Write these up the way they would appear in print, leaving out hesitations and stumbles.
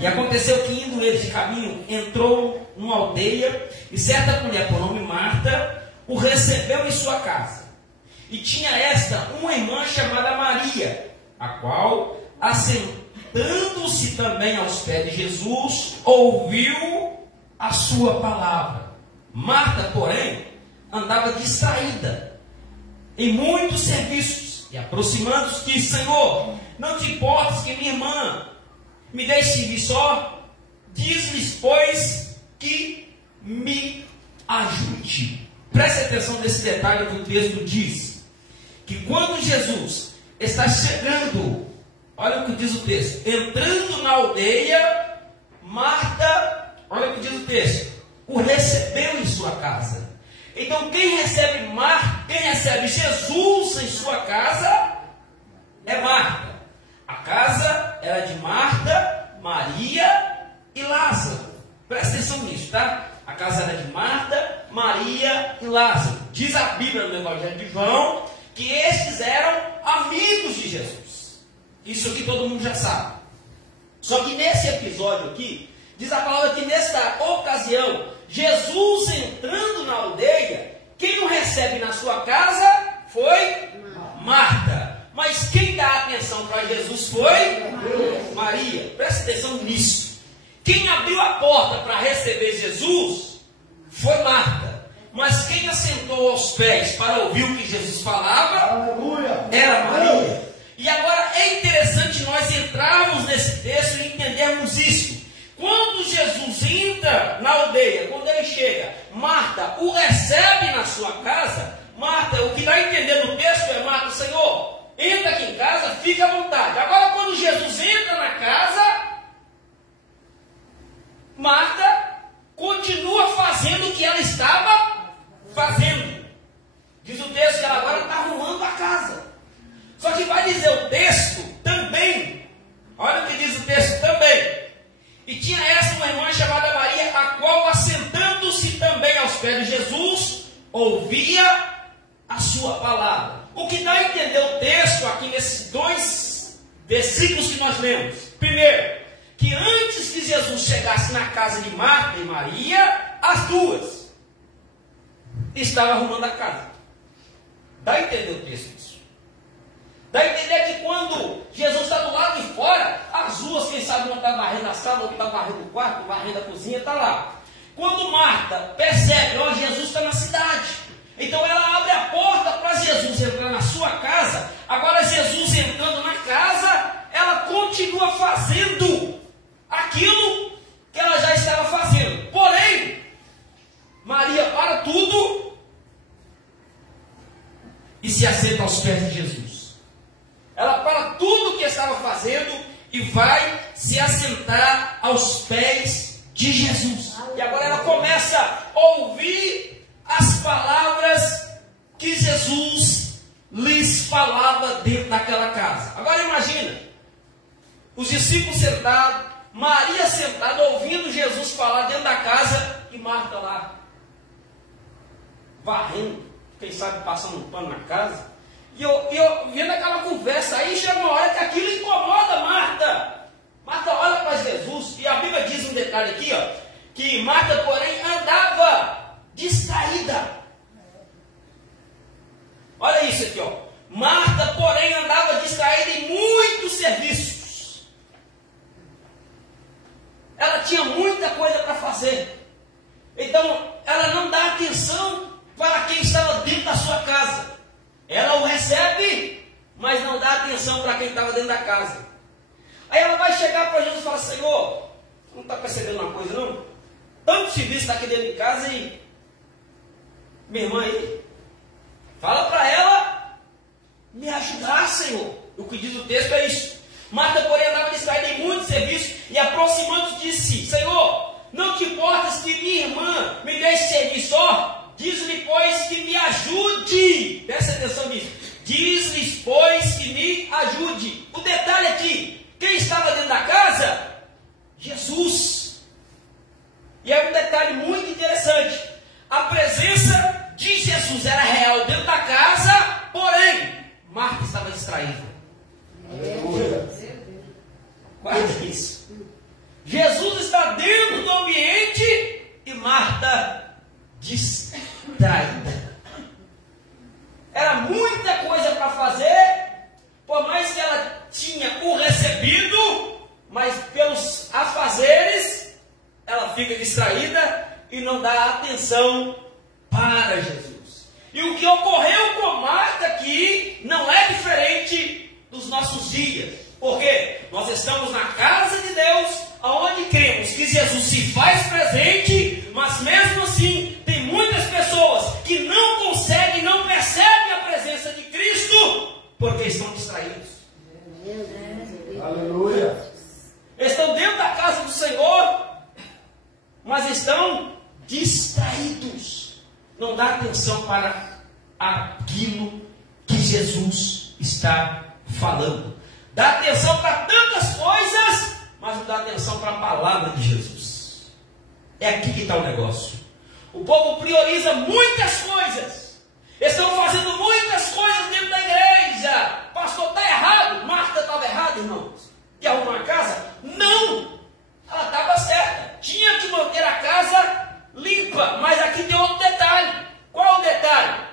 E aconteceu que, indo ele de caminho, entrou numa aldeia, e certa mulher, por nome Marta, o recebeu em sua casa. E tinha esta uma irmã chamada Maria, a qual, assentando-se também aos pés de Jesus, ouviu a sua palavra. Marta, porém, andava distraída em muitos serviços, e aproximando-se, disse: Senhor, não te importas que minha irmã me deixe servir só? Diz-lhes, pois, que me ajude. Preste atenção nesse detalhe que o texto diz, que quando Jesus está chegando, olha o que diz o texto, entrando na aldeia, Marta, olha o que diz o texto, o recebeu em sua casa. Então quem recebe Jesus em sua casa é Marta. A casa era de Marta, Maria e Lázaro. Presta atenção nisso, tá? A casa era de Marta, Maria e Lázaro. Diz a Bíblia no Evangelho de João que estes eram amigos de Jesus. Isso aqui todo mundo já sabe. Só que nesse episódio aqui, diz a palavra que nesta ocasião, Jesus entrando na aldeia, quem o recebe na sua casa foi Marta. Mas quem dá atenção para Jesus foi Maria. Presta atenção nisso. Quem abriu a porta para receber Jesus foi Marta. Mas quem assentou aos pés para ouvir o que Jesus falava era Maria. E agora é interessante nós entrarmos nesse texto e entendermos isso. Quando Jesus entra na aldeia, quando ele chega, Marta o recebe na sua casa. Marta, o que dá a entender no texto é: Marta, Senhor, entra aqui em casa, fica à vontade. Agora, quando Jesus entra na casa, Marta continua fazendo o que ela estava fazendo. Diz o texto que ela agora está arrumando a casa. Só que vai dizer o texto também, olha o que diz o texto também. E tinha essa uma irmã chamada Maria, a qual, assentando-se também aos pés de Jesus, ouvia a sua palavra. O que dá a entender o texto aqui nesses dois versículos que nós lemos. Primeiro, que antes que Jesus chegasse na casa de Marta e Maria, as duas estavam arrumando a casa. Dá a entender o texto isso. Dá a entender que quando Jesus está do lado de fora, as duas, quem sabe, uma está varrendo a sala, outra está varrendo o quarto, varrendo a cozinha, está lá. Quando Marta percebe, ó, Jesus está na cidade, então ela abre a porta para Jesus entrar na sua casa. Agora Jesus entrando na casa, ela continua fazendo aquilo que ela já estava fazendo. Porém, Maria para tudo e se assenta aos pés de Jesus. Ela para tudo que estava fazendo e vai se assentar aos pés de Jesus. E agora ela começa a ouvir as palavras que Jesus lhes falava dentro daquela casa. Agora imagina, os discípulos sentados, Maria sentada, ouvindo Jesus falar dentro da casa, e Marta lá, varrendo, quem sabe passando um pano na casa. E eu vendo aquela conversa, aí chega uma hora que aquilo incomoda Marta. Marta olha para Jesus, e a Bíblia diz um detalhe aqui, ó, que Marta, porém, andava distraída. Olha isso aqui, ó. Marta, porém, andava distraída em muitos serviços. Ela tinha muita coisa para fazer. Então, ela não dá atenção para quem estava dentro da sua casa. Ela o recebe, mas não dá atenção para quem estava dentro da casa. Aí ela vai chegar para Jesus e falar: Senhor, não está percebendo uma coisa não? Tanto serviço está aqui dentro de casa e minha irmã aí, fala para ela me ajudar, Senhor. O que diz o texto é isso. Marta, porém, andava distraída em muitos serviços e, aproximando-se, disse: Senhor, não te importas que minha irmã me deixe servir só? Diz-lhe, pois, que me ajude. Presta atenção nisso. Diz-lhe, pois, que me ajude. O detalhe aqui, quem estava dentro da casa? Jesus. E é um detalhe muito interessante. A presença de Jesus era real dentro da casa, porém, Marta estava distraída. Guarde isso. Jesus está dentro do ambiente e Marta distraída. Era muita coisa para fazer, por mais que ela tinha o recebido, mas pelos afazeres, ela fica distraída e não dá atenção para Jesus. E o que ocorreu com Marta aqui não é diferente dos nossos dias. Porque nós estamos na casa de Deus, onde cremos que Jesus se faz presente, mas mesmo assim tem muitas pessoas que não conseguem, não percebem a presença de Cristo, porque estão distraídos. Aleluia. Estão dentro da casa do Senhor, mas estão distraídos. Não dá atenção para aquilo que Jesus está falando. Dá atenção para tantas coisas, mas não dá atenção para a palavra de Jesus. É aqui que está o negócio. O povo prioriza muitas coisas. Estão fazendo muitas coisas dentro da igreja. Pastor, está errado. Marta estava errada, irmãos. E arrumar a casa? Não. Ela estava certa. Tinha que manter a casa limpa. Mas aqui tem outro detalhe. Qual é o detalhe?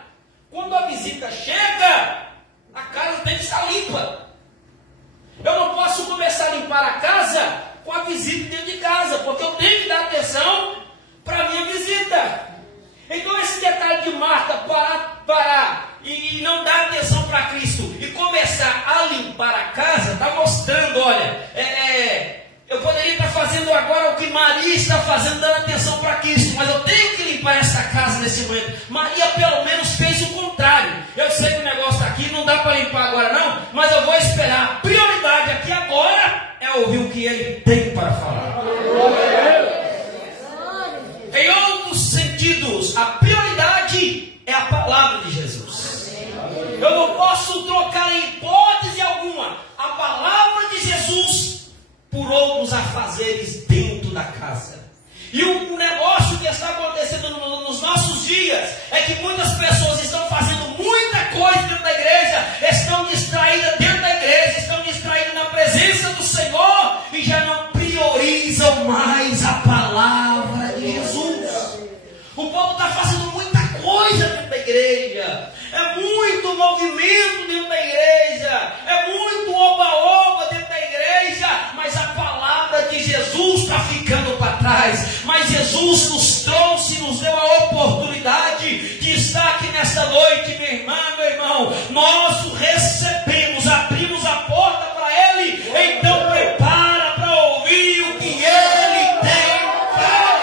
Quando a visita chega, a casa tem que estar limpa. Eu não posso começar a limpar a casa com a visita dentro de casa, porque eu tenho que dar atenção para a minha visita. Então esse detalhe de Marta parar e não dar atenção para Cristo e começar a limpar a casa, está mostrando, olha, eu poderia estar fazendo agora o que Maria está fazendo, dando atenção para Cristo, mas eu tenho que limpar essa casa nesse momento. Maria pelo menos fez o contrário. Eu sei que o negócio está aqui, não dá para limpar agora não, mas eu vou esperar. A prioridade aqui agora é ouvir o que ele tem para falar. Em outros sentidos, a prioridade é a palavra de Jesus. Eu não posso trocar em hipótese alguma a palavra de Jesus por outros afazeres dentro da casa. E o negócio que está acontecendo nos nossos dias é que muitas pessoas estão fazendo muita coisa dentro da igreja, estão distraídas dentro da igreja, estão distraídas na presença do Senhor e já não priorizam mais a palavra de Jesus. O povo está fazendo muita coisa dentro da igreja, é muito movimento dentro da igreja, é muito oba-oba dentro da igreja, mas a palavra de Jesus está ficando para trás. Mas Jesus nos trouxe, nos deu a oportunidade de estar aqui nesta noite, minha irmã, meu irmão. Nós o recebemos, abrimos a porta para Ele, então prepara para ouvir o que Ele tem para falar.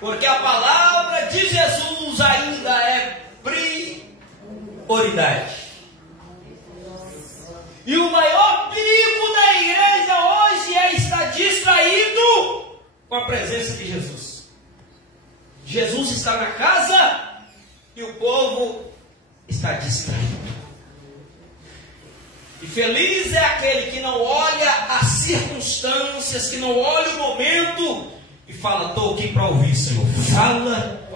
Porque a palavra de Jesus ainda é prioridade. E o maior perigo da igreja hoje é estar distraído com a presença de Jesus. Jesus está na casa e o povo está distraído. E feliz é aquele que não olha as circunstâncias, que não olha o momento e fala: estou aqui para ouvir, Senhor. Fala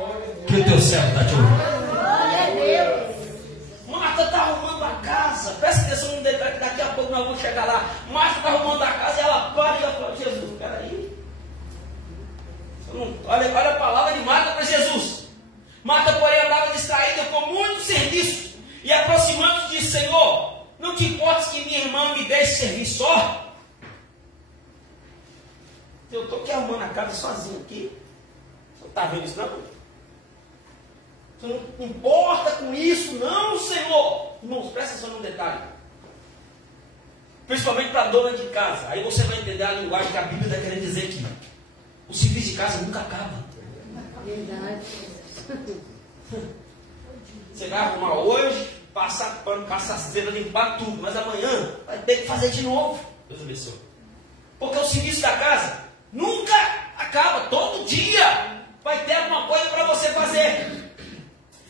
que o teu servo está te ouvindo. Marta está arrumando a casa. Presta atenção no detalhe, que daqui a pouco nós vamos chegar lá. Marta está arrumando a casa e ela para e ela fala: Jesus, peraí. Olha a palavra de Marta para Jesus. Marta, porém, andava distraída com muito serviço. E aproximando-se disse: Senhor, não te importas que minha irmã me deixe servir só? Eu estou aqui arrumando a casa sozinho aqui. Você não está vendo isso não? Você não importa com isso, não, Senhor. Irmãos, presta atenção num detalhe. Principalmente para a dona de casa. Aí você vai entender a linguagem que a Bíblia está querendo dizer aqui. O serviço de casa nunca acaba. Verdade. Você vai arrumar hoje, passar pano, passar cera, limpar tudo. Mas amanhã vai ter que fazer de novo. Deus abençoe. Porque o serviço da casa nunca acaba. Todo dia vai ter alguma coisa para você fazer.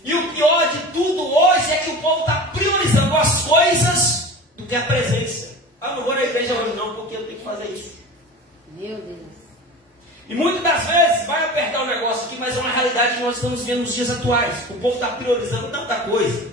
E o pior de tudo hoje é que o povo está priorizando as coisas do que a presença. Ah, não vou na igreja hoje não, porque eu tenho que fazer isso. Meu Deus. E muitas das vezes vai apertar o negócio aqui, mas é uma realidade que nós estamos vendo nos dias atuais. O povo está priorizando tanta coisa.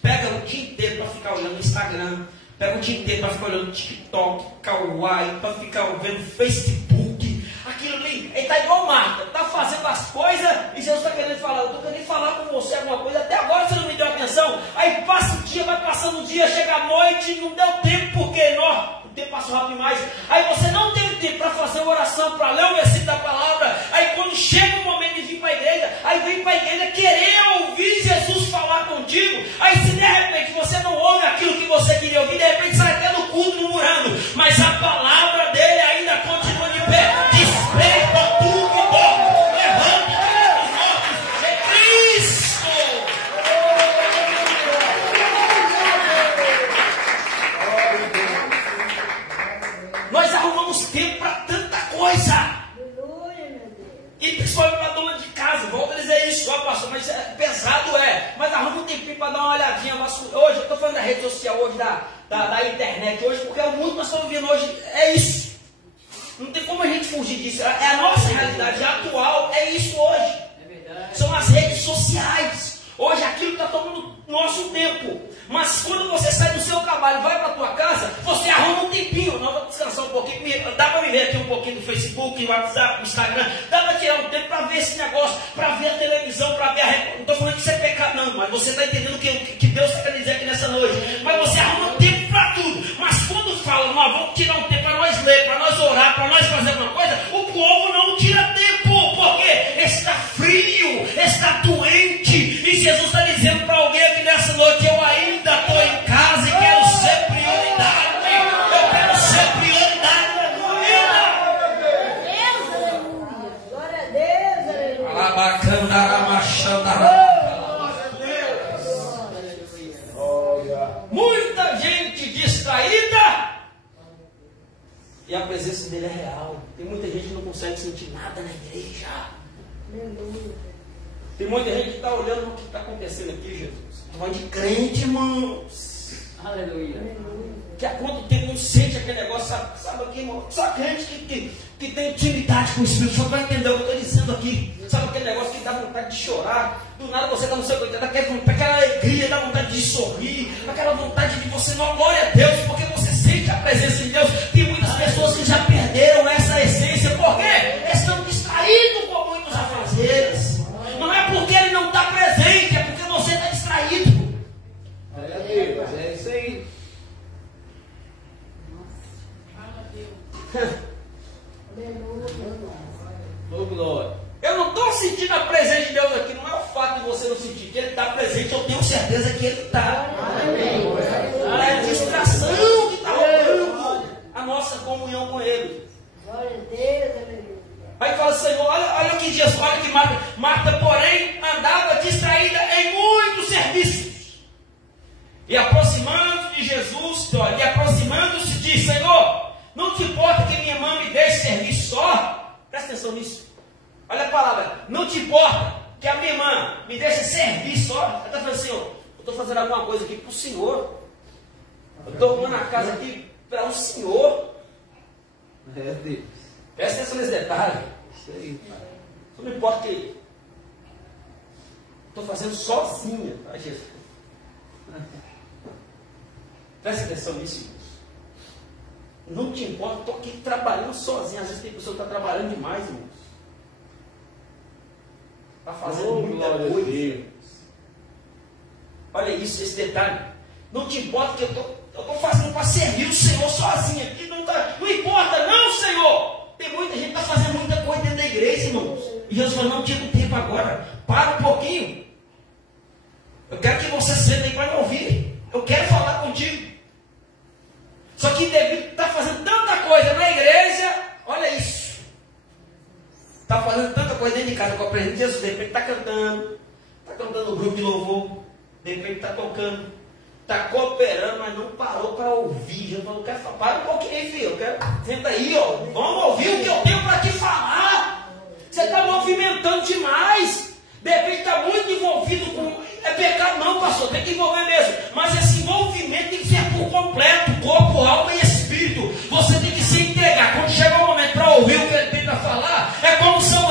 Pega o dia inteiro para ficar olhando o Instagram, pega o dia inteiro para ficar olhando o TikTok, Kawaii, para ficar vendo Facebook. Aquilo ali, ele está igual Marta, está fazendo as coisas e Jesus está querendo falar. Eu estou querendo falar com você alguma coisa, até agora você não me deu atenção. Aí passa o dia, vai passando o dia, chega a noite, não deu tempo, porque não, o tempo passou rápido demais. Aí você não teve tempo para fazer uma oração, para ler o versículo da palavra. Aí quando chega o momento de vir para a igreja, aí vem para a igreja querer ouvir Jesus falar contigo. Aí se de repente você não ouve aquilo que você queria ouvir, de repente sai até do culto murmurando, mas a palavra dele ainda continua de pé. Despeita tu que dorme, levante os mortos, é Cristo. Nós arrumamos tempo para tanta coisa. E principalmente para dona de casa, volta a dizer isso, ó pastor, mas é pesado, mas arruma um tempinho para dar uma olhadinha. Hoje, eu estou falando da rede social hoje, da internet hoje, porque o mundo que nós estamos vivendo hoje é isso. Não tem como a gente fugir disso, é a nossa realidade atual, é isso hoje. São as redes sociais. Hoje aquilo está tomando nosso tempo. Mas quando você sai do seu trabalho e vai para a tua casa, você arruma um tempinho. Não, vou descansar um pouquinho. Dá para viver aqui um pouquinho do Facebook, do WhatsApp, do Instagram. Dá para tirar um tempo para ver esse negócio, para ver a televisão, para ver a... Não estou falando que isso é pecado não, mas você está entendendo o que Deus quer dizer aqui nessa noite. Mas você arruma um tempo para tudo. Mas quando fala, nós vamos tirar um tempo para nós ler, para nós orar, para nós fazer alguma coisa, o povo não tira tempo, porque está frio, está doente. E Jesus está dizendo para alguém aqui nessa noite, eu ainda estou em casa e quero ser prioridade. Eu quero ser prioridade na tua vida. Glória a Deus, aleluia. Muita gente distraída e a presença dele é real. Tem muita gente que não consegue sentir nada na igreja. Tem muita gente que está olhando o que está acontecendo aqui, Jesus. Estou falando de crente, irmãos. Aleluia. Que há quanto tempo não sente aquele negócio, sabe aqui, irmão? Só crente que tem intimidade com o Espírito, só para entender o que eu estou dizendo aqui. Sabe aquele negócio que dá vontade de chorar? Do nada você está no seu coitado, aquela alegria, dá vontade de sorrir, aquela vontade de você não, glória a Deus, porque você sente a presença de Deus. Tem muitas pessoas que já perderam essa essência, por quê? Estão distraídos com muitos afazeres. Não é porque ele não está presente, é porque você está distraído. É isso aí. Oh, glória. Eu não estou sentindo a presença de Deus aqui, não é o fato de você não sentir que ele está presente, eu tenho certeza que ele está. É a distração que está roubando a nossa comunhão com ele. Glória a Deus, aleluia. Aí fala, Senhor, olha o que diz, olha que Marta, porém, andava distraída em muitos serviços. E aproximando de Jesus, e aproximando-se, diz, Senhor, não te importa que minha irmã me deixe serviço só? Presta atenção nisso. Olha a palavra, não te importa que a minha irmã me deixe servir só? Ela está falando, Senhor, eu estou fazendo alguma coisa aqui para o Senhor. Eu estou arrumando a casa aqui para o Senhor. É Deus. Presta atenção nesse detalhe. Isso aí, pai. Não importa que estou fazendo sozinha, tá, Jesus? Presta atenção nisso, irmãos. Não te importa, estou aqui trabalhando sozinho. Às vezes tem pessoa que está trabalhando demais, irmãos. Está fazendo muita coisa. Olha isso, esse detalhe. Não te importa que eu estou fazendo para servir o Senhor sozinho aqui. Não importa, não, Senhor. Tem muita gente que está fazendo muita coisa dentro da igreja, irmãos. E Jesus falou, não tira o tempo agora. Para um pouquinho. Eu quero que você sente aí para me ouvir. Eu quero falar contigo. Só que devido estar fazendo tanta coisa na igreja, olha isso. Está fazendo tanta coisa dentro de casa com a presença de Jesus. De repente está cantando no grupo de louvor. De repente está tocando. Está cooperando, mas não parou para ouvir. Jesus falou, quero falar. Para um pouquinho aí, filho. Eu quero... Senta aí, ó. Vamos ouvir o que eu tenho para te falar. Você está movimentando demais. De repente está muito envolvido com... É pecado não, pastor. Tem que envolver mesmo. Mas esse envolvimento tem que ser por completo. Corpo, alma e espírito. Você tem que se entregar. Quando chega o momento para ouvir o que ele tem para falar,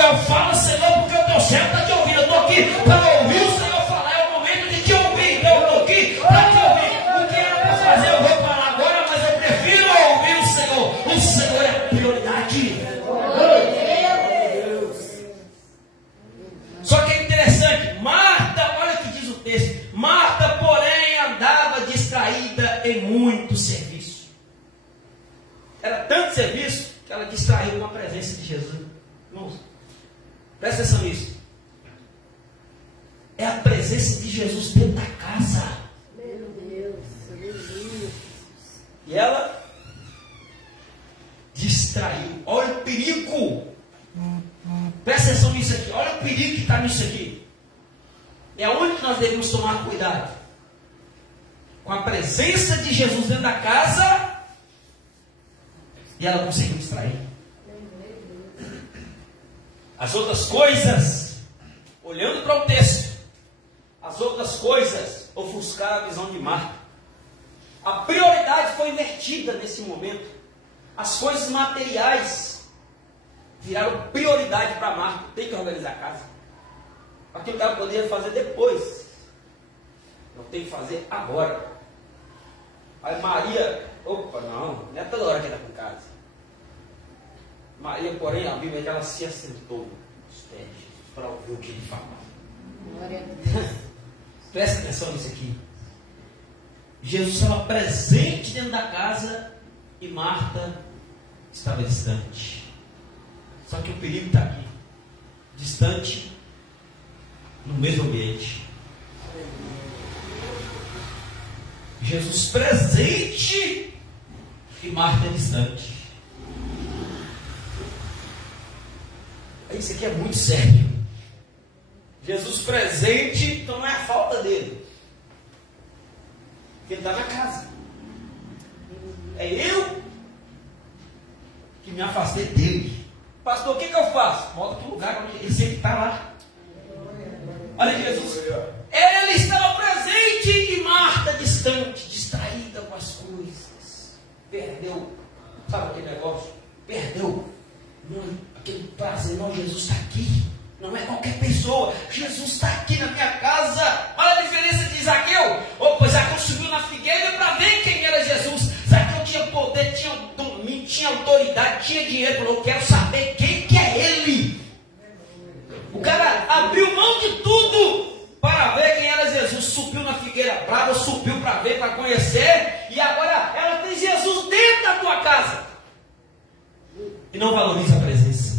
Samuel, fala, Senhor, porque o teu servo está te ouvindo. Eu estou aqui para ouvir o Senhor falar. É o momento de te ouvir. Então eu estou aqui para te ouvir. O que era para fazer eu vou falar agora, mas eu prefiro ouvir o Senhor. O Senhor é a prioridade. Só que é interessante, Marta, olha o que diz o texto. Marta, porém, andava distraída em muito serviço. Era tanto serviço que ela distraiu com a presença de Jesus. Irmãos, presta atenção nisso. É a presença de Jesus dentro da casa. Meu Deus, aleluia. E ela distraiu. Olha o perigo. Presta atenção nisso aqui. Olha o perigo que está nisso aqui. É onde que nós devemos tomar cuidado. Com a presença de Jesus dentro da casa. E ela conseguiu distrair. As outras coisas, olhando para o texto, as outras coisas ofuscaram a visão de Marta. A prioridade foi invertida nesse momento. As coisas materiais viraram prioridade para Marta. Tem que organizar a casa. Aquilo que ela poderia fazer depois, não tem que fazer agora. Aí Maria, opa, não é toda hora que ela está com casa. Maria, porém, a Bíblia ela se assentou nos pés de Jesus para ouvir o que ele falava. Glória a Deus. Presta atenção nisso aqui. Jesus estava presente dentro da casa e Marta estava distante. Só que o perigo está aqui. Distante no mesmo ambiente. Jesus presente e Marta distante. Isso aqui é muito sério. Jesus presente, então não é a falta dele. Porque ele está na casa. É eu que me afastei dele. Pastor, o que eu faço? Volta para o lugar onde ele sempre está lá. Olha Jesus. Ele estava presente e Marta distante, distraída com as coisas. Perdeu. Sabe aquele negócio? Perdeu. Aquele prazer. Não, Jesus está aqui. Não é qualquer pessoa. Jesus está aqui na minha casa. Olha a diferença de Zaqueu. Pois Zaqueu subiu na figueira para ver quem era Jesus. Zaqueu tinha poder, tinha domínio, tinha autoridade, tinha dinheiro. Falou, eu quero saber quem que é ele. O cara abriu mão de tudo para ver quem era Jesus. Subiu na figueira brava, subiu para ver, para conhecer. E agora ela tem Jesus dentro da tua casa. E não valoriza a presença.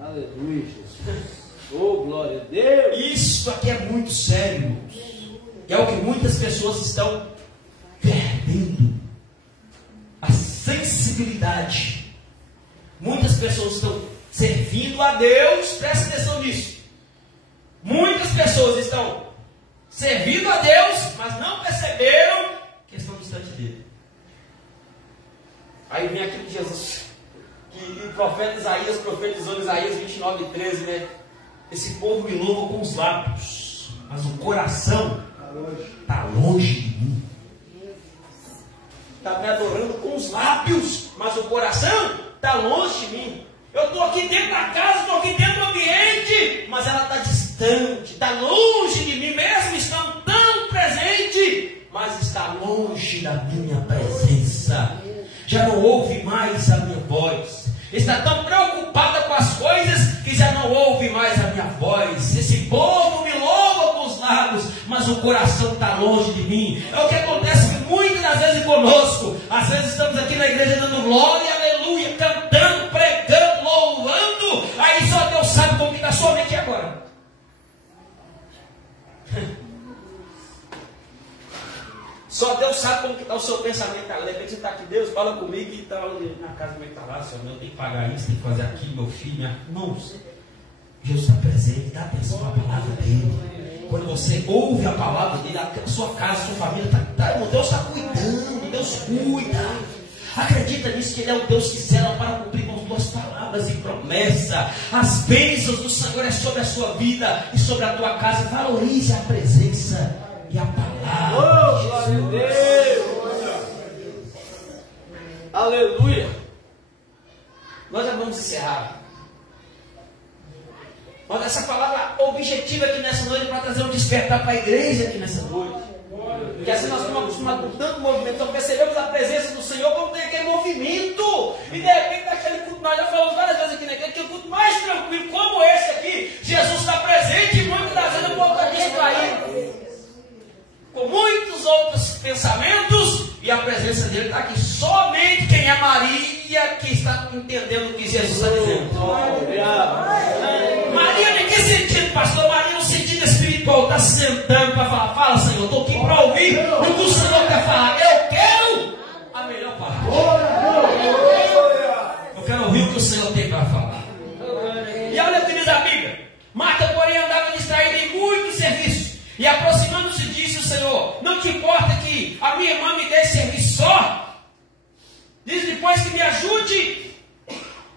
Aleluia, Jesus. Oh, glória a Deus. Isso aqui é muito sério, irmãos. É o que muitas pessoas estão perdendo. A sensibilidade. Muitas pessoas estão servindo a Deus. Presta atenção nisso. Muitas pessoas estão servindo a Deus, mas não perceberam que estão distante dele. Aí vem aquilo de Jesus, que o profeta Isaías profetizou em Isaías 29:13, né? Esse povo me louva com os lábios, mas o coração está longe de mim. Está me adorando com os lábios, mas o coração está longe de mim. Eu estou aqui dentro da casa, estou aqui dentro do ambiente, mas ela está distante, está longe de mim, mesmo estando tão presente, mas está longe da minha presença. Já não ouve mais a minha voz. Está tão preocupada com as coisas que já não ouve mais a minha voz. Esse povo me louva com os lábios, mas o coração está longe de mim. É o que acontece muitas das vezes conosco. Às vezes estamos aqui na igreja dando glória, aleluia, cantando, pregando, louvando. Aí só Deus sabe como que está a sua mente agora. Só Deus sabe como que está o seu pensamento. De repente você está aqui, Deus fala comigo e está na casa como é que está lá, Senhor, eu tenho que pagar isso, tenho que fazer aquilo, meu filho, minha... Irmãos, Jesus está presente, dá atenção à palavra dele. Quando você ouve a palavra dele, a sua casa, a sua família, Deus está cuidando, Deus cuida. Acredita nisso, que Ele é o Deus que zela para cumprir com as tuas palavras e promessa. As bênçãos do Senhor é sobre a sua vida e sobre a tua casa. Valorize a presença e a palavra. Oh, glória a Deus. Aleluia. Nós já vamos encerrar. Mas essa palavra objetiva aqui nessa noite para trazer um despertar para a igreja aqui nessa noite. Porque assim nós estamos acostumados com tanto movimento, então percebemos a presença do Senhor como tem aquele movimento. E de repente naquele culto, nós já falamos várias vezes aqui na igreja, que o culto mais tranquilo como esse aqui, Jesus está presente e muitas das vezes o povo está distraído com muitos outros pensamentos, e a presença dele está aqui. Somente quem é Maria que está entendendo o que Jesus está dizendo. Maria, em que sentido, pastor? Maria, no sentido espiritual, está sentando para falar. Fala, Senhor, estou aqui para ouvir o que o Senhor quer falar. Eu quero a melhor parte. Eu quero ouvir o que o Senhor tem para falar. E olha, querida amiga, Marta, porém, andava distraída em muitos serviços. E aproximando-se disse o Senhor: não te importa que a minha irmã me dê serviço só? Diz depois que me ajude.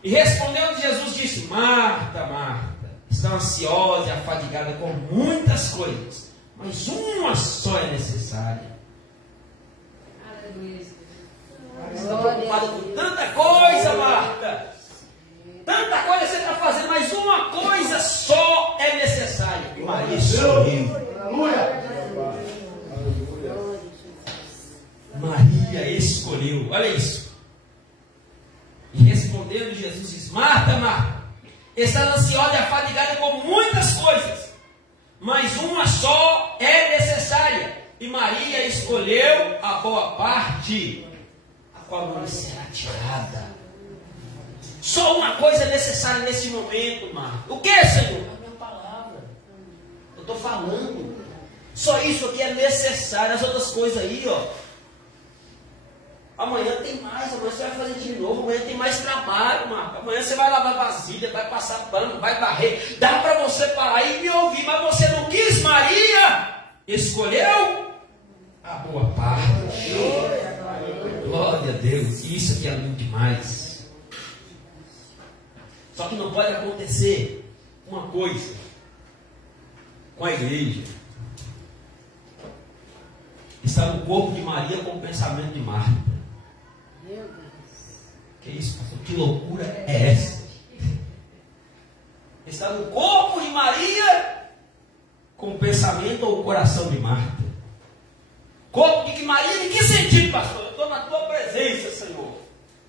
E respondendo Jesus disse: Marta, Marta, está ansiosa e afadigada com muitas coisas, mas uma só é necessária. Aleluia. Você está preocupada com tanta coisa, Marta. Tanta coisa você está fazendo, mas uma coisa só é necessária. E Maria sorriu. Maria escolheu. Olha isso. E respondendo Jesus diz: Marta, Marta, está ansiosa e afadigada com muitas coisas, mas uma só é necessária. E Maria escolheu a boa parte, a qual não lhe será tirada. Só uma coisa é necessária nesse momento, Marta. O que, Senhor? A minha palavra. Eu estou falando. Só isso aqui é necessário. As outras coisas aí, ó. Amanhã tem mais. Amanhã você vai fazer de novo. Amanhã tem mais trabalho, Marta. Amanhã você vai lavar vasilha, vai passar pano, vai varrer. Dá para você parar e me ouvir, mas você não quis. Maria escolheu a boa parte. Glória a Deus. Isso aqui é lindo demais. Só que não pode acontecer uma coisa com a igreja. Está no corpo de Maria com o pensamento de Marta. Meu Deus. Que isso, pastor? Que loucura é essa? Está no corpo de Maria com o pensamento ou o coração de Marta. Corpo de que Maria, em que sentido, pastor? Eu estou na tua presença, Senhor.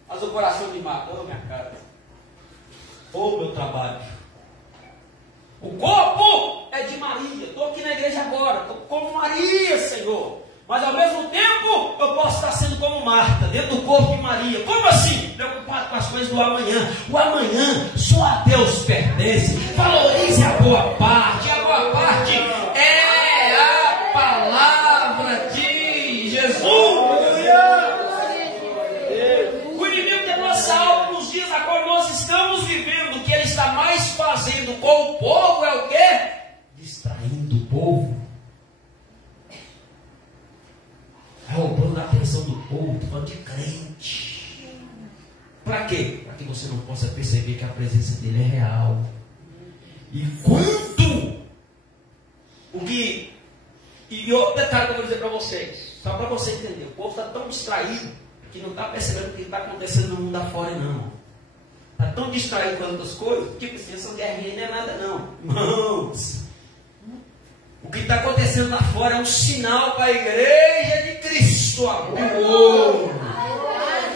Mas o coração de Marta, oh, minha cara. Oh, meu trabalho. O corpo é de Maria. Estou aqui na igreja agora. Estou como Maria, Senhor. Mas ao mesmo tempo, eu posso estar sendo como Marta, dentro do corpo de Maria. Como assim? Preocupado com as coisas do amanhã. O amanhã só a Deus pertence. Valorize a boa parte. A boa parte é a palavra de Jesus. O inimigo da nossa alma nos dias a qual nós estamos vivendo, o que ele está mais fazendo com o povo é o quê? Distraindo o povo. Roubando a atenção do povo, falando de crente. Para quê? Para que você não possa perceber que a presença dele é real. E quanto e outro detalhe que eu vou dizer para vocês, só para você entender, o povo está tão distraído que não está percebendo o que está acontecendo no mundo afora, não. Está tão distraído com outras coisas, tipo assim, essa guerrinha não é nada, não. Irmãos, o que está acontecendo lá fora é um sinal para a igreja de Cristo, amor.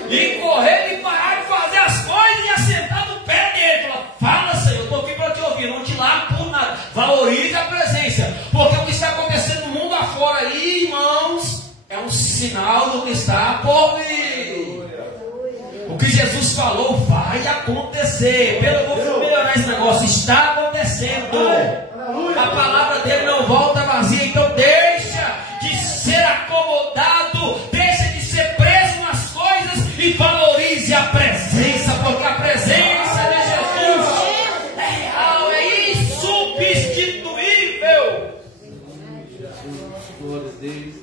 E correr e parar de fazer as coisas e assentar no pé dele. Fala, Senhor, eu estou aqui para te ouvir, não te largo por nada. Valorize a presença, porque o que está acontecendo no mundo afora aí, irmãos, é um sinal do que está por vir. O que Jesus falou vai acontecer. Vou melhorar esse negócio, está acontecendo. A palavra dele não volta vazia, então deixa de ser acomodado, deixa de ser preso nas coisas e valorize a presença, porque a presença de Jesus é real, é insubstituível. Glória a Deus.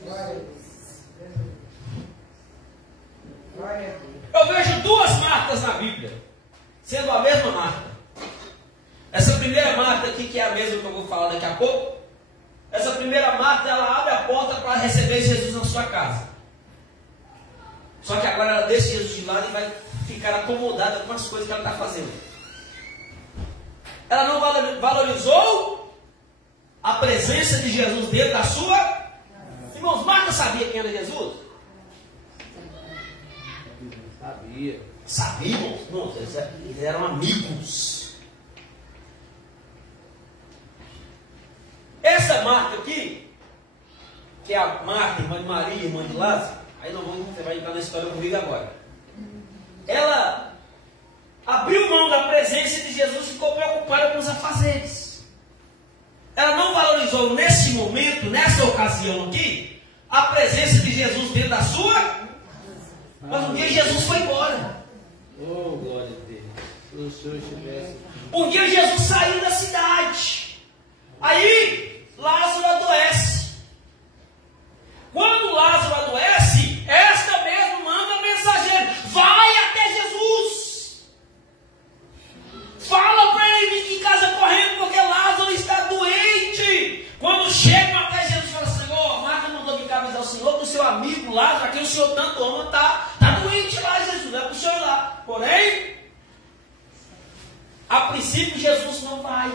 Eu vejo duas Martas na Bíblia, sendo a mesma Marta. Essa primeira Marta aqui, que é a mesma que eu vou falar daqui a pouco, essa primeira Marta, ela abre a porta para receber Jesus na sua casa. Só que agora ela deixa Jesus de lado e vai ficar acomodada com as coisas que ela está fazendo. Ela não valorizou a presença de Jesus dentro da sua. Irmãos, Marta sabia quem era Jesus? Sabia. Sabia, irmãos? Eles eram amigos. Essa Marta aqui, que é a Marta, irmã de Maria, irmã de Lázaro, aí você vai entrar na história comigo agora. Ela abriu mão da presença de Jesus e ficou preocupada com os afazeres. Ela não valorizou nesse momento, nessa ocasião aqui, a presença de Jesus dentro da sua. Mas um dia Jesus foi embora. Oh, glória a Deus. Se o Senhor estivesse. Um dia Jesus saiu da cidade. Aí Lázaro adoece. Quando Lázaro adoece, esta mesmo manda mensageiro: vai até Jesus. Fala para ele vir em casa correndo, porque Lázaro está doente. Quando chegam até Jesus, fala: Senhor, Marta mandou me avisar o Senhor que o seu amigo Lázaro, a quem o Senhor tanto ama, está doente lá, Jesus, não é para o Senhor ir lá. Porém, a princípio Jesus não vai.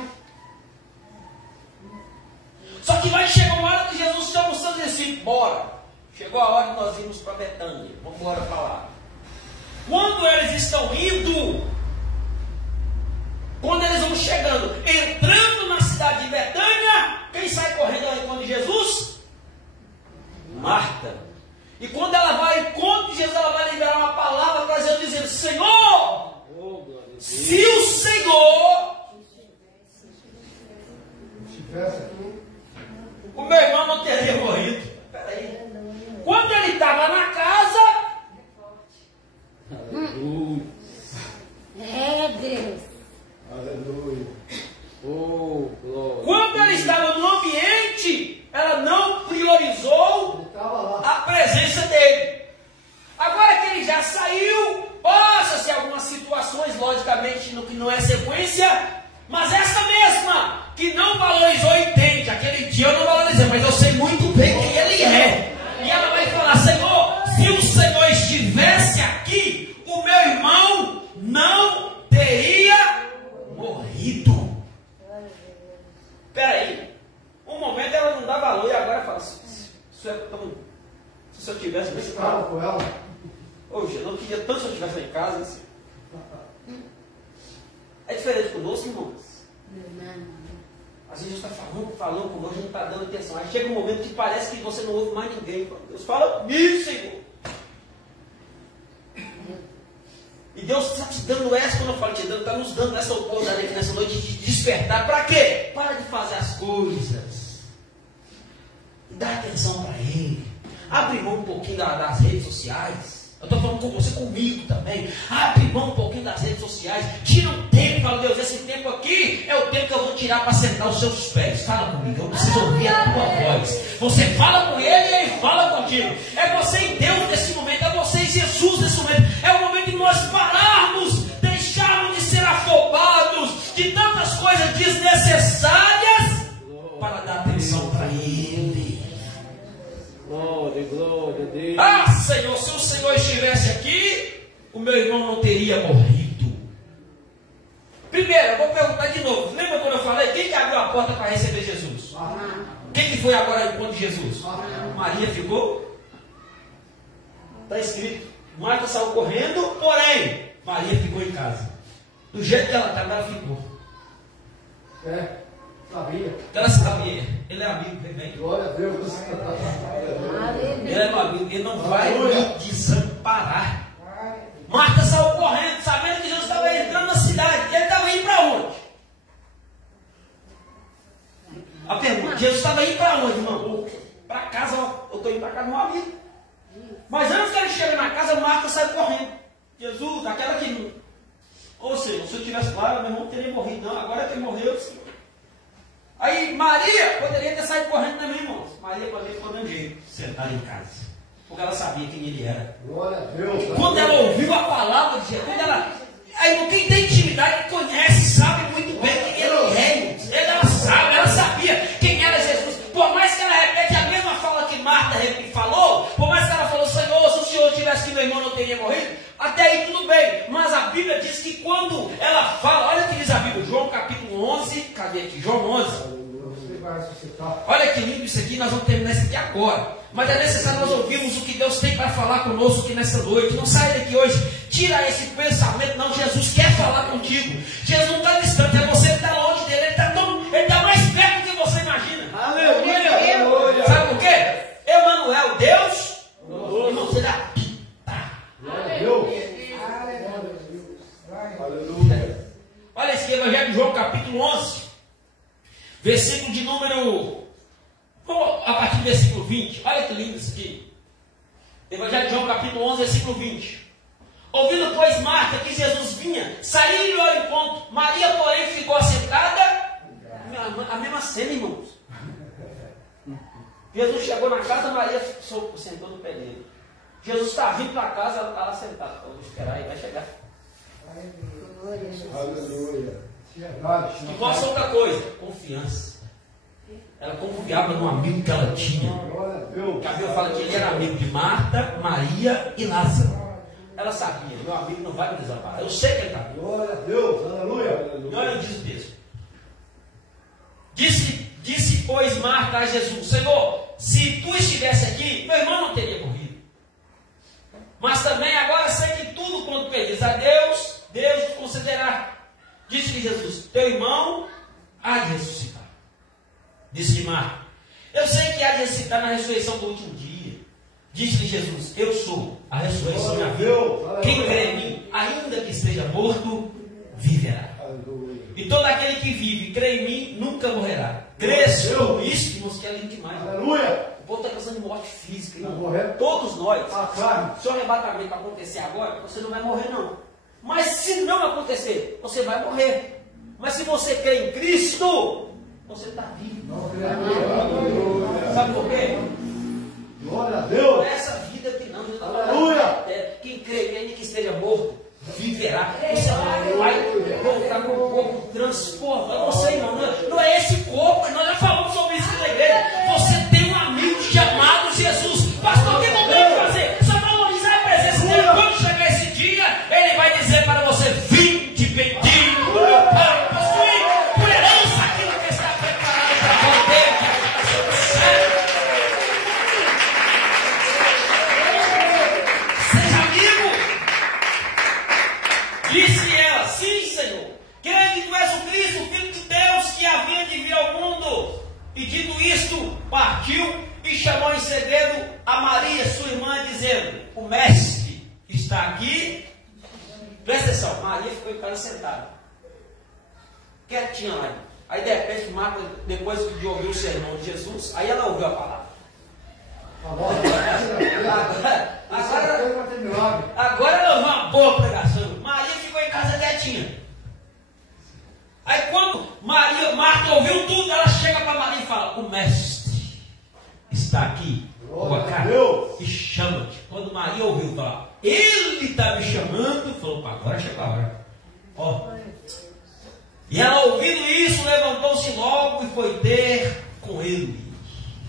Só que vai chegar uma hora que Jesus chama os seus discípulos: bora. Chegou a hora de nós irmos para Betânia. Vamos embora para lá. Quando eles estão indo, quando eles vão chegando, entrando na cidade de Betânia, quem sai correndo ao encontro de Jesus? Marta. E quando ela vai ao encontro de Jesus, ela vai liberar uma palavra para Jesus, dizendo: Senhor, se o Senhor, o meu irmão não teria morrido. Peraí. Quando ele estava na casa, Aleluia. É Deus. Aleluia. Oh, glória. quando ele estava no ambiente, ela não priorizou a presença dele. Agora que ele já saiu, possa-se algumas situações, logicamente, no que não é sequência, mas essa mesma que não valorizou, entende. Aquele dia eu não valorizei, mas eu sei muito bem quem ele é. E ela vai falar: Senhor, se o Senhor estivesse aqui, o meu irmão não teria morrido. Espera aí. Um momento ela não dá valor e agora fala: se eu tivesse nesse carro com ela. Hoje, eu não queria tanto se eu estivesse lá em casa. Assim. É diferente conosco, irmãos. Às vezes Deus está falando conosco, a gente não está dando atenção. Aí chega um momento que parece que você não ouve mais ninguém. Deus fala comigo, Senhor. E Deus está te dando essa, quando eu falo te dando, está nos dando essa oportunidade aqui nessa noite de despertar. Para quê? Para de fazer as coisas. E dá atenção para Ele. Abre mão um pouquinho das redes sociais. Eu estou falando com você, comigo também. Abre mão um pouquinho das redes sociais. Tira um tempo. Fala: Deus, esse tempo aqui é o tempo que eu vou tirar para sentar os seus pés. Fala comigo. Eu preciso ouvir a tua voz. Você fala com Ele e Ele fala contigo. É você e Deus nesse momento. É você e Jesus nesse momento. É o momento em que nós pararmos, deixarmos de ser afobados de tantas coisas desnecessárias para dar atenção para Ele. Glória, glória a Deus. Ah, Senhor, se o Senhor estivesse aqui, o meu irmão não teria morrido. Primeiro, eu vou perguntar de novo. Lembra quando eu falei? Quem que abriu a porta para receber Jesus? Quem que foi agora ao encontro de Jesus? Maria ficou? Está escrito. Marta saiu correndo, porém, Maria ficou em casa. Do jeito que ela estava, ela ficou. Sabia. Ela sabia. Ele é amigo, vem. Glória a Deus. Ele é meu amigo, ele não vai me desamparar. Marta saiu correndo, sabendo que Jesus estava entrando na cidade. Ele estava indo para onde? A pergunta: Jesus estava indo para onde, irmão? Para casa, eu estou indo para casa do meu amigo. Mas antes que ele chegue na casa, Marta saiu correndo. Jesus, aquela que. Ou seja, se eu estivesse lá, meu irmão não teria morrido, não. Agora que ele morreu, Senhor. Aí Maria poderia ter saído correndo também, irmãos. Maria poderia ficou dando jeito, sentar em casa. Porque ela sabia quem ele era. Glória a Deus. Quando ela ouviu a palavra de Jesus, aí quem tem intimidade conhece, sabe muito bem quem ele é. Ela sabe, ela sabia quem era Jesus. Por mais que ela repete a mesma fala que Marta falou, por mais que ela falou: Senhor, se o Senhor tivesse que meu irmão não teria morrido, até Até aí tudo bem, mas a Bíblia diz que quando ela fala, olha o que diz a Bíblia, João capítulo 11, cadê aqui? João 11. Olha que lindo isso aqui, nós vamos terminar isso aqui agora. Mas é necessário nós ouvirmos o que Deus tem para falar conosco aqui nessa noite. Não saia daqui hoje, tira esse pensamento, não, Jesus quer falar contigo. Jesus não está distante, é você que está longe dele, ele está mais perto do que você imagina. Aleluia! Sabe por quê? Emanuel, Deus, irmão, você dá. Olha esse Evangelho de João, capítulo 11, versículo de número, a partir do versículo 20. Olha que lindo isso aqui. Evangelho de João, capítulo 11, versículo 20. Ouvindo, pois, Marta que Jesus vinha, saiu-lhe ao encontro. Maria, porém, ficou assentada. A mesma cena, irmãos. Jesus chegou na casa, Maria sentou no pé dele. Jesus está vindo para casa, ela está lá sentada. Então, vou esperar, aí vai chegar. Aleluia! E posso outra coisa? Confiança. Ela confiava no amigo que ela tinha. A Bíblia fala que ele era amigo de Marta, Maria e Lázaro. Ela sabia, meu amigo não vai me desamparar. Eu sei que ele está vivo. Glória a Deus! Aleluia! Não, eu disse mesmo. Disse, pois, Marta a Jesus: Senhor, se tu estivesse aqui, meu irmão não teria morrido. Mas também agora sei que tudo quanto pedis a Deus, Deus te concederá. Disse-lhe Jesus: teu irmão há de ressuscitar. Disse-lhe Marta: eu sei que há de ressuscitar na ressurreição do último dia. Disse-lhe Jesus: eu sou a ressurreição e a vida. Quem crê em mim, ainda que esteja morto, viverá. E todo aquele que vive e crê em mim, nunca morrerá. Cresce por isso, irmãos, que é lindo demais. Aleluia! O povo está pensando em morte física, irmão. Morrer? Todos nós. Claro. Se o arrebatamento acontecer agora, você não vai morrer, não. Mas se não acontecer, você vai morrer. Mas se você crê em Cristo, você está vivo. Sabe por quê? Glória a Deus! É essa vida que não. Aleluia! Quem crê, ainda que esteja morto, viverá. Você vai voltar com o corpo transformado. Eu não sei, irmão. Não é esse corpo. Nós já falamos sobre isso na igreja. Você tem um amigo chamado Jesus. Pastor, o que não tem que fazer? Só valorizar a presença dele. Quando chegar esse dia, ele vai dizer para você: vinde, bendito do meu Pai, possui por herança aquilo que está preparado para você. Seja amigo. Disse ela: sim, Senhor. Creio que tu és o Cristo, o Filho de Deus, que havia de vir ao mundo. E dito isto, partiu e chamou em segredo a Maria, sua irmã, dizendo: o mestre está aqui. Presta atenção, Maria ficou em casa sentada, quietinha lá. Aí de repente Marta, depois de ouvir o sermão de Jesus, aí ela ouviu a palavra. Agora ela ouviu uma boa pregação. Maria ficou em casa quietinha. Aí quando Marta ouviu tudo, ela chega para Maria e fala: o mestre está aqui, tua casa, e chama-te. Quando Maria ouviu falar: ele está me chamando, falou: agora chegou a hora. Ó. E ela, ouvindo isso, levantou-se logo e foi ter com ele.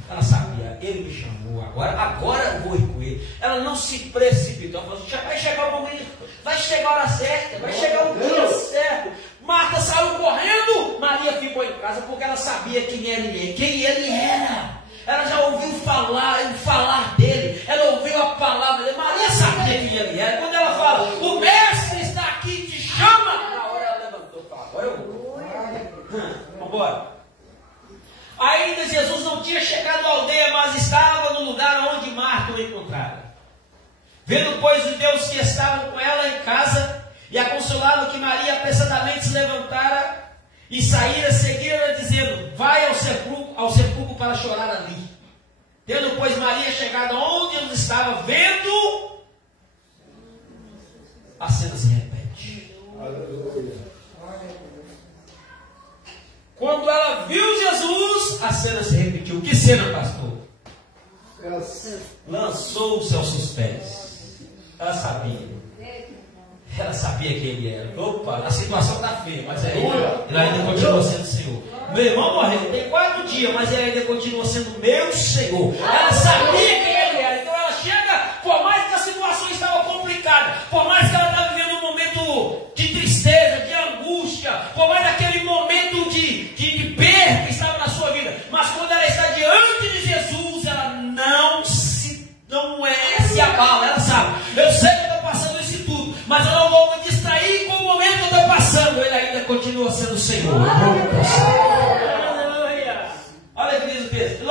Ela sabia, ele me chamou, agora eu vou ir com ele. Ela não se precipitou, ela falou: vai chegar o momento, vai chegar a hora certa, vai chegar o dia certo. Marta saiu correndo, Maria ficou em casa, porque ela sabia quem ele era. Ela já ouviu falar dele, ela ouviu a palavra dele. Maria sabia quem ele era. Quando ela fala: o mestre está aqui, te chama, na hora ela levantou e falou: agora eu vou. Vamos embora. Ainda Jesus não tinha chegado à aldeia, mas estava no lugar onde Marta o encontrara. Vendo, pois, os judeus que estavam com ela em casa, e a consolaram, que Maria apressadamente se levantara e saíra, seguira dizendo: vai ao sepulcro para chorar ali. Tendo, pois, Maria chegado onde ele estava, vendo, a cena se repete. Aleluia! Quando ela viu Jesus, a cena se repetiu. Que cena, pastor? Lançou-se aos seus pés. Ela sabia. Ela sabia quem ele era. Opa, a situação está feia, mas ele ainda continua sendo Senhor. Meu irmão morreu, tem 4 dias, mas ele ainda continua sendo meu Senhor. Ela sabia quem ele era. Então ela chega, por mais que a situação estava complicada, por mais que ela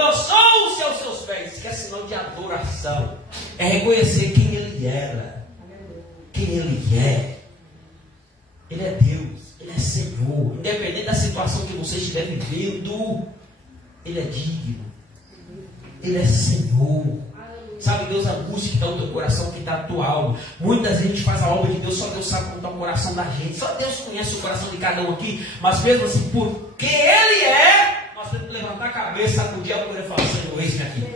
lançou-se aos seus pés, que é sinal de adoração. É reconhecer quem ele era, quem ele é. Ele é Deus, ele é Senhor. Independente da situação que você estiver vivendo, ele é digno, ele é Senhor. Sabe, Deus, a música que está no teu coração, que está na tua alma. Muitas vezes a gente faz a obra de Deus, só Deus sabe como está o coração da gente. Só Deus conhece o coração de cada um aqui. Mas mesmo assim, porque Ele é, nós temos que levantar a cabeça, sacudir a poder e falar: Senhor, eis-me aqui.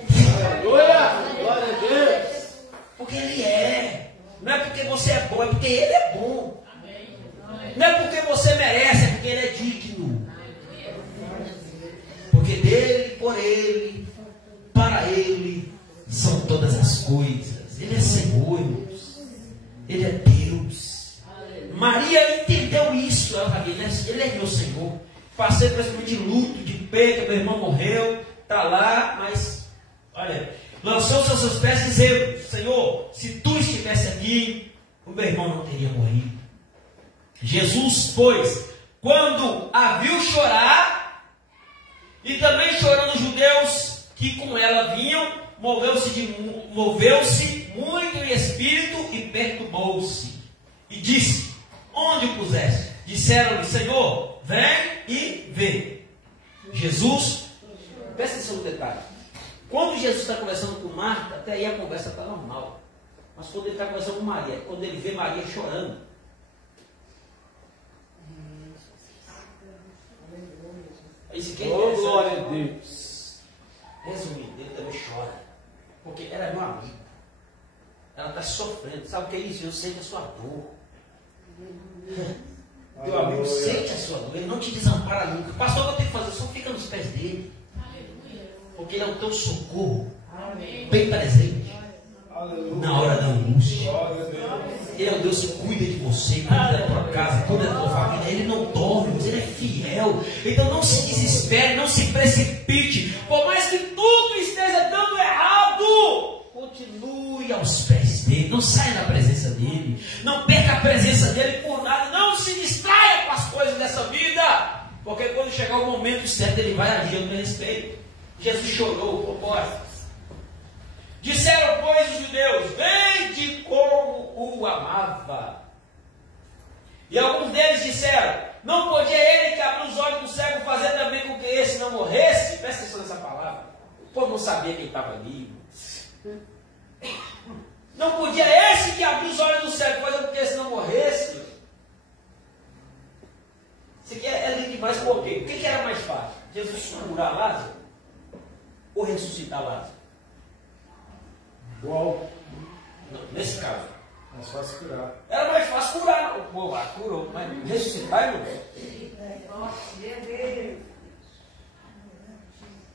Aleluia! Glória a Deus! Porque Ele é. Não é porque você é bom, é porque Ele é bom. Não é porque você merece, é porque Ele é digno. Porque dele, por Ele, para Ele são todas as coisas. Ele é Senhor, irmãos. Ele é Deus. Maria entendeu isso. Ela falou: Ele é meu Senhor. Passei por esse de luto, de perda, meu irmão morreu, está lá, mas olha, lançou-se aos seus pés dizendo: Senhor, se tu estivesse aqui, o meu irmão não teria morrido. Jesus, pois, quando a viu chorar, e também chorando os judeus que com ela vinham, moveu-se muito em espírito e perturbou-se. E disse: onde o puseste? Disseram-lhe: Senhor, vem e vê. Jesus, presta atenção no detalhe. Quando Jesus está conversando com Marta, até aí a conversa está normal. Mas quando ele está conversando com Maria, quando ele vê Maria chorando, oh, glória a Deus. Resumindo, ele também chora. Porque ela é meu amigo. Ela está sofrendo. Sabe o que é isso? Eu sei a sua dor. Teu amigo sente a sua dor. Ele não te desampara nunca. Pastor, o que eu tenho que fazer? Só fica nos pés dele. Porque ele é o teu socorro. Bem presente. Na hora da angústia. Ele é o Deus que cuida de você, cuida da tua casa, cuida da tua família. Ele não dorme, mas Ele é fiel. Então não se desespere, não se precipite. Por mais que tudo esteja dando errado, continue aos pés dele. Não saia da presença dele. Não perca a presença dele por nada. Não se distraia com as coisas dessa vida. Porque quando chegar o momento certo, ele vai agir a teu respeito. Jesus chorou, propostas. Disseram, pois, os judeus: vede como o amava. E alguns deles disseram: não podia ele que abriu os olhos do cego fazer também com que esse não morresse? Presta atenção nessa palavra. O povo não sabia quem estava ali. Não podia esse que abriu os olhos do cego fazer com que esse não morresse? Isso aqui é lindo demais. Por quê? O que era mais fácil? Jesus curar Lázaro ou ressuscitar Lázaro? Uau. Não, nesse caso. Mais fácil curar. Era mais fácil curar. O povo lá curou, mas ressuscitar, irmão.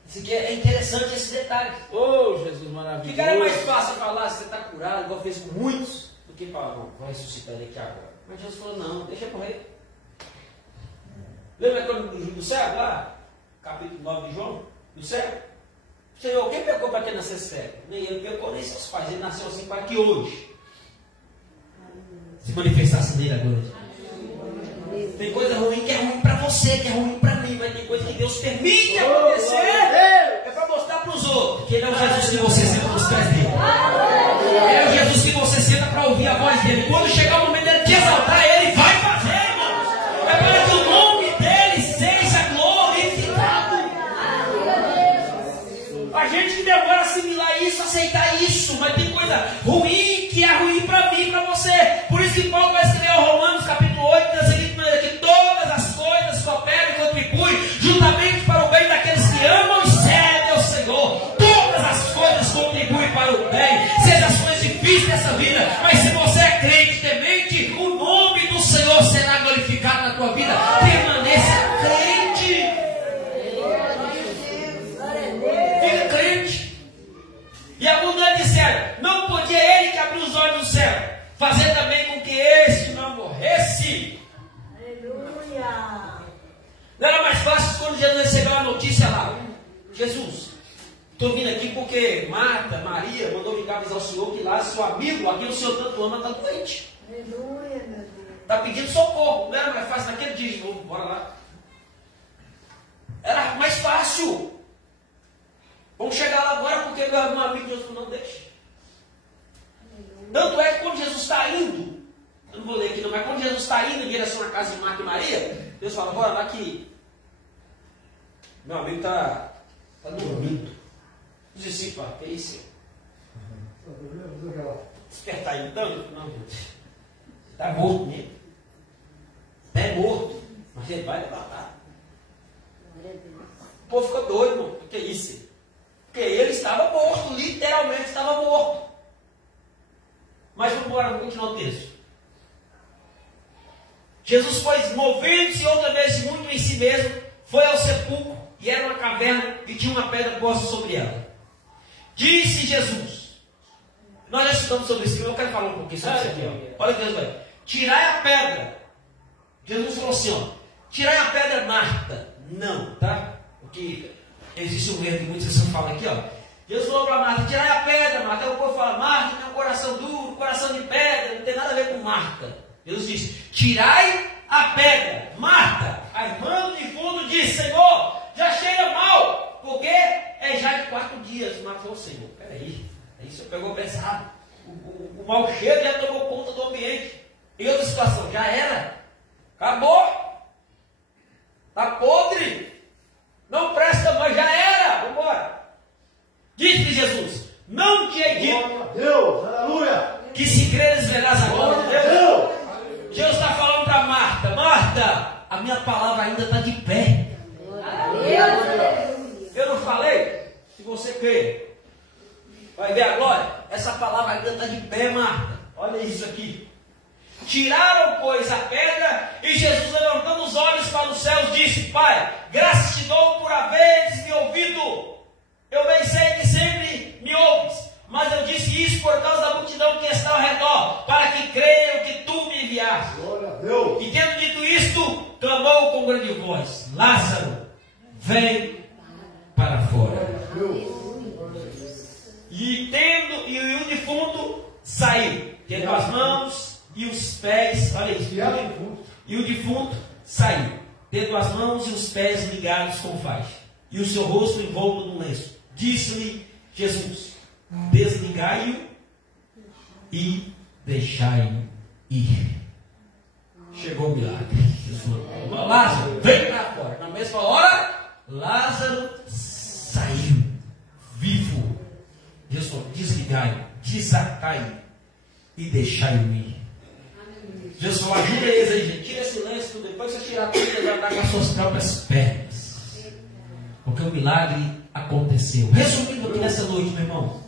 Isso aqui é interessante, esse detalhe. Oh, Jesus maravilhoso. Que era mais fácil falar: você está curado, igual fez com muitos, do que falar: não, vai ressuscitar ele aqui agora. Mas Jesus falou: não, deixa eu morrer. Lembra do cego lá? Capítulo 9 de João? Do cego? Senhor, quem pecou para ter nascido cego? Nem ele pecou, nem seus pais. Ele nasceu assim para que hoje se manifestasse nele agora. Tem coisa ruim que é ruim para você, que é ruim para mim, mas tem coisa que Deus permite acontecer. É para mostrar para os outros que Ele é o Jesus que você senta nos pés dele. É o Jesus que você senta para ouvir a voz dele. Quando chegar o momento dele te exaltar, Ele vai fazer, irmãos. É para que o nome dele seja glorificado. A gente que demora a assimilar isso, aceitar isso, mas tem coisa ruim que é ruim para mim e para você. Por isso que Paulo vai escrever ao Romanos capítulo 8, da seguinte maneira: que todas as coisas cooperam e contribuem juntamente para o bem daqueles que amam e servem ao Senhor. Todas as coisas contribuem para o bem, seja as coisas difíceis dessa vida, mas se você é crente, temente, o nome do Senhor será glorificado na tua vida. Permaneça crente. Fica crente. E alguns deles disseram: não podia ele que abriu os olhos do céu fazer também com que este não morresse? Aleluia. Não era mais fácil quando Jesus recebeu a notícia lá: Jesus, estou vindo aqui porque Marta, Maria, mandou vir avisar o Senhor que lá seu amigo, a quem o Senhor tanto ama, está doente. Aleluia, meu Deus. Está pedindo socorro. Não era mais fácil naquele dia de novo? Bora lá. Era mais fácil. que meu amigo Jesus não deixa. Tanto é que quando Jesus está indo, eu não vou ler aqui não, mas quando Jesus está indo em direção à casa de Marta e Maria, Deus fala, bora lá que meu amigo está dormindo. Os discípulos, que é isso? Despertar ele então? Não, está morto mesmo. É morto, mas ele vai levantar. O povo ficou doido, irmão. O que é isso? Porque ele estava morto, literalmente estava morto. Mas vamos embora, vamos continuar o texto. Jesus foi movendo-se outra vez muito em si mesmo, foi ao sepulcro, e era uma caverna e tinha uma pedra posta sobre ela. Disse Jesus, nós já estudamos sobre isso, eu quero falar um pouquinho sobre isso aqui. Olha que Deus vai. Tirai a pedra. Jesus falou assim, ó, tirai a pedra, Marta. Não, tá? Porque existe um erro que muitas pessoas falam aqui, ó. Jesus falou para Marta, tirai a pedra, Marta. Aí o povo fala, Marta tem um coração duro, coração de pedra, não tem nada a ver com Marta. Jesus disse, tirai a pedra, Marta. A irmã de fundo disse, Senhor, já cheira mal, porque já de 4 dias. Mas falou, Senhor, peraí, aí você pegou pesado. O mau cheiro já tomou conta do ambiente. E outra situação, já era, acabou, está podre, não presta mais, já era, vamos embora. Disse Jesus, não te hei dito, Deus, aleluia, que se creres verás a glória de Deus. Jesus está falando para Marta, Marta, a minha palavra ainda está de pé. Eu não falei? Se você crê, vai ver a glória. Essa palavra ainda está de pé, Marta. Olha isso aqui. Tiraram, pois, a pedra, e Jesus, levantando os olhos para os céus, disse, Pai, graças te dou por haveres me ouvido. Eu bem sei que sempre me ouves, mas eu disse isso por causa da multidão que está ao redor, para que creiam que tu me enviaste. glória a Deus. E tendo dito isto, clamou com grande voz, Lázaro, vem para fora. E o defunto saiu, tendo as mãos e os pés, olha isso, e o defunto saiu, tendo as mãos e os pés ligados com faixa, e o seu rosto envolto num lenço. Disse-lhe Jesus, desligai-o e deixai-o ir. Chegou o milagre. Lázaro, vem para fora. Na mesma hora, Lázaro saiu vivo. Jesus falou, desligai-o, desatai-o e deixai-o ir. Jesus falou, ajuda eles aí, gente. Tira esse lenço, tudo. Depois você tirar tudo, ele vai andar com as suas próprias pernas. Porque o milagre aconteceu. Resumindo aqui nessa noite, meu irmão,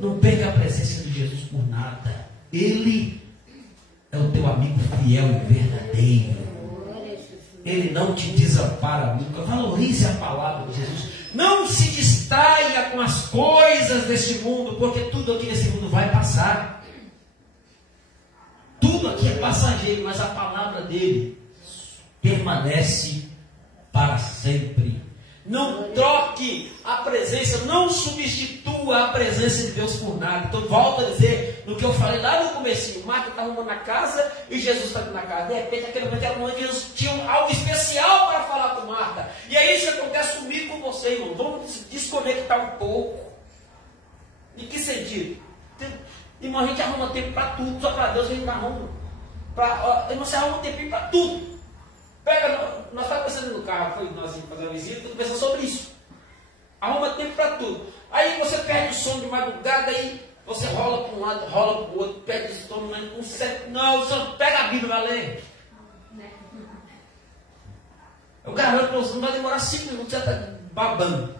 não perca a presença de Jesus por nada. Ele é o teu amigo fiel e verdadeiro. Ele não te desampara nunca. Valorize a palavra de Jesus. Não se distraia com as coisas desse mundo, porque tudo aqui nesse mundo vai passar. Tudo aqui é passageiro, mas a palavra dele permanece para sempre. Não troque a presença, não substitua a presença de Deus por nada. Então volto a dizer no que eu falei lá no comecinho. Marta está arrumando a casa e Jesus está na casa. De repente aquele momento era onde Jesus tinha algo especial para falar com Marta. E é isso que acontece comigo com você, irmão. Vamos desconectar um pouco. Em que sentido? Irmão, a gente arruma tempo para tudo, só para Deus a gente não arruma. Você arruma tempo para tudo. Nós estávamos pensando no carro, foi nós íamos fazer uma visita, tudo pensando sobre isso. Arruma tempo para tudo. Aí você perde o sono de madrugada, aí você rola para um lado, rola para o outro, perde o sono, mas não serve. Não, você pega a Bíblia, vai ler. Eu garanto que você não vai demorar 5 minutos, você está babando.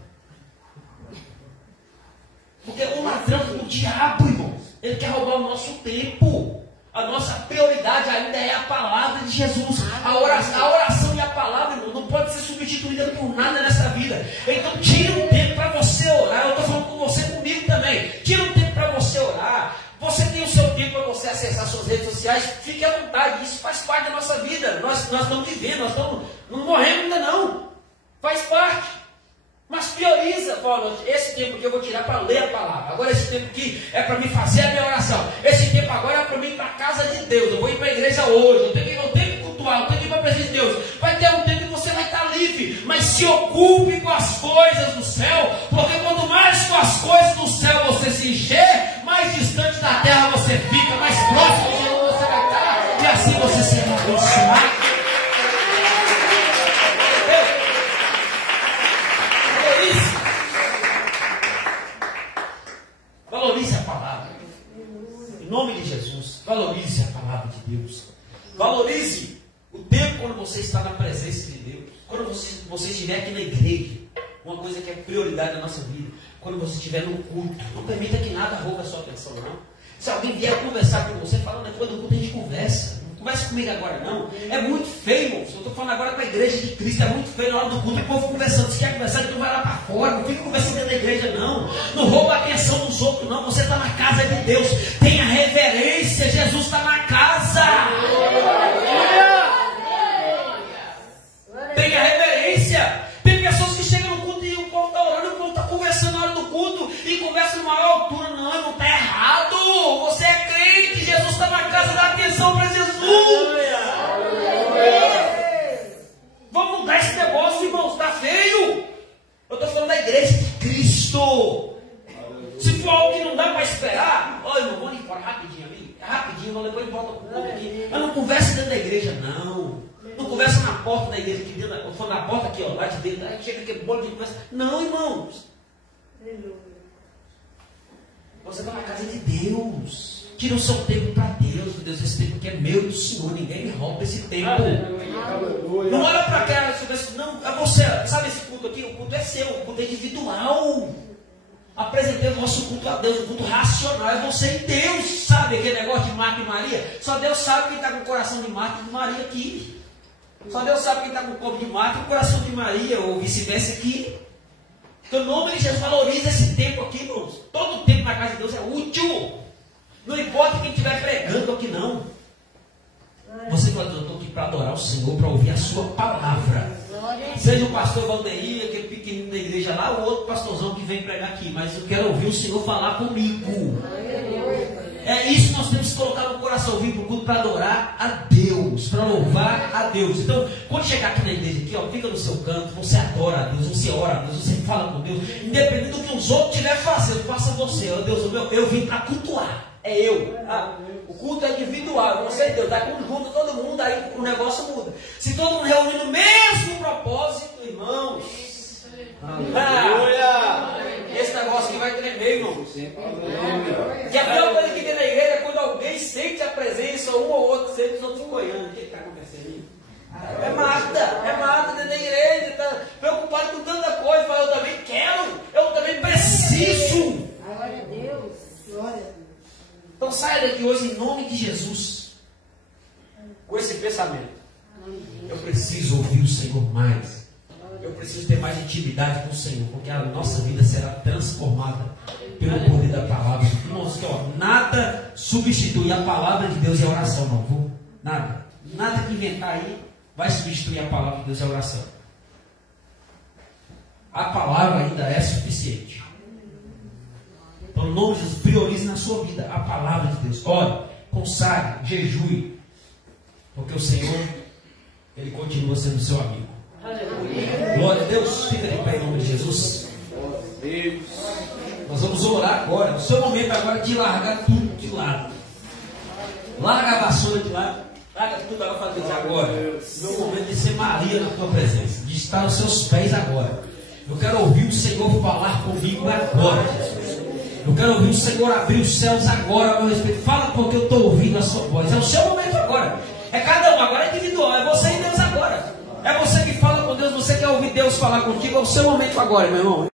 Porque o ladrão, o diabo, irmãos, ele quer roubar o nosso tempo. A nossa prioridade ainda é a palavra de Jesus. A oração e a palavra, irmão, não pode ser substituída por nada nessa vida. Então tira um tempo para você orar. Eu estou falando com você, comigo também. Tira um tempo para você orar. Você tem o seu tempo para você acessar suas redes sociais. Fique à vontade. Isso faz parte da nossa vida. Nós estamos vivendo, não morremos ainda não. Faz parte. Mas prioriza, Paulo, esse tempo que eu vou tirar para ler a palavra. Agora esse tempo aqui é para mim fazer a minha oração. Esse tempo agora é para mim ir para a casa de Deus. Eu vou ir para a igreja hoje. Eu tenho que cultuar, eu tenho que ir para a presença de Deus. Vai ter um tempo que você vai estar livre. Mas se ocupe com as coisas do céu. Porque quanto mais com as coisas do céu você se encher, mais distante da terra você fica, mais próximo de Jesus você vai estar, e assim você será abençoado. Valorize a palavra. Em nome de Jesus, valorize a palavra de Deus. Valorize o tempo quando você está na presença de Deus. Quando você estiver aqui na igreja. Uma coisa que é prioridade na nossa vida. Quando você estiver no culto. Não permita que nada roube a sua atenção, não. Se alguém vier conversar com você, fala, depois do culto a gente conversa. Não conversa comigo agora, não. É muito feio, irmão. Eu estou falando agora com a igreja de Cristo. É muito feio na hora do culto. O povo conversando. Se quer conversar, então vai lá para fora. Não fica conversando dentro da igreja, não. Não rouba a atenção dos outros, não. Você está na casa de Deus. Tenha reverência. Jesus está na casa. Tenha reverência. Tem pessoas que chegam no culto e o povo está orando, e o povo está conversando na hora do culto e conversa numa altura. Não, irmão, está errado. Você é crente. Jesus está na casa. Dá atenção para Jesus. Vamos mudar esse negócio, irmãos. Está feio. Eu estou falando da igreja de Cristo. Se for algo que não dá para esperar, olha, irmão, vamos embora rapidinho ali. Rapidinho, depois volta para o povo aqui. Mas não conversa dentro da igreja, não. Não conversa na porta da igreja, aqui dentro, ou for na porta aqui, ó, lá de dentro, aí chega aquele bolo de conversa. Não, irmãos. Você está na casa de Deus. Tira o seu tempo para Deus. Deus, esse tempo que é meu e do Senhor. Ninguém me rouba esse tempo. Não olha para cá. Não, é você. Sabe esse culto aqui? O culto é seu. O culto é individual. Apresentei o nosso culto a Deus. O culto racional é você e Deus. Sabe aquele negócio de Marta e Maria? Só Deus sabe quem está com o coração de Marta e de Maria aqui. Só Deus sabe quem está com o corpo de Marta e o coração de Maria. Ou vice-versa aqui. Então, em nome de Jesus, valoriza esse tempo aqui, irmãos. Todo tempo na casa de Deus é útil. Não importa quem estiver pregando aqui, não. Você fala, eu estou aqui para adorar o Senhor, para ouvir a sua palavra. Seja o pastor Valdeir, aquele pequenino da igreja lá, ou outro pastorzão que vem pregar aqui. Mas eu quero ouvir o Senhor falar comigo. É isso que nós temos que colocar no coração, vir para o culto para adorar a Deus, para louvar a Deus. Então, quando chegar aqui na igreja, aqui, ó, fica no seu canto, você adora a Deus, você ora a Deus, você fala com Deus. Independente do que os outros estiverem fazendo, faça você. Ó Deus, eu vim para cultuar. É eu. O culto é individual, você e Deus. Daí quando junta todo mundo, aí o negócio muda. Se todo mundo reúne no mesmo propósito, irmãos. Esse negócio aqui vai tremer, irmão. E a pior coisa que tem na igreja é quando alguém sente a presença, um ou outro sente, os outros olhando. O que está acontecendo aí? É Marta dentro da igreja, está preocupado com tanta coisa, mas eu também quero, eu também preciso. Glória a Deus. Glória a Deus. Então saia daqui hoje em nome de Jesus, com esse pensamento. Eu preciso ouvir o Senhor mais. Eu preciso ter mais intimidade com o Senhor, porque a nossa vida será transformada pelo poder da palavra. Irmãos, que, ó, nada substitui a palavra de Deus e a oração, não, viu? Nada. Nada que inventar aí vai substituir a palavra de Deus e a oração. A palavra ainda é suficiente. Então, em nome de Jesus, priorize na sua vida a palavra de Deus. Ore, consagre, jejue, porque o Senhor, Ele continua sendo seu amigo. Glória a Deus. Fica de pé em nome de Jesus. Nós vamos orar agora. O seu momento agora é de largar tudo de lado. Larga a vassoura de lado. Larga tudo agora para Deus agora. Meu momento de ser Maria na tua presença, de estar aos seus pés agora. Eu quero ouvir o Senhor falar comigo agora, Jesus. Eu quero ouvir o Senhor abrir os céus agora a meu respeito. Fala porque eu estou ouvindo a sua voz. É o seu momento agora. É cada um, agora é individual. É você e Deus agora. É você que fala com Deus. Você quer ouvir Deus falar contigo. É o seu momento agora, meu irmão.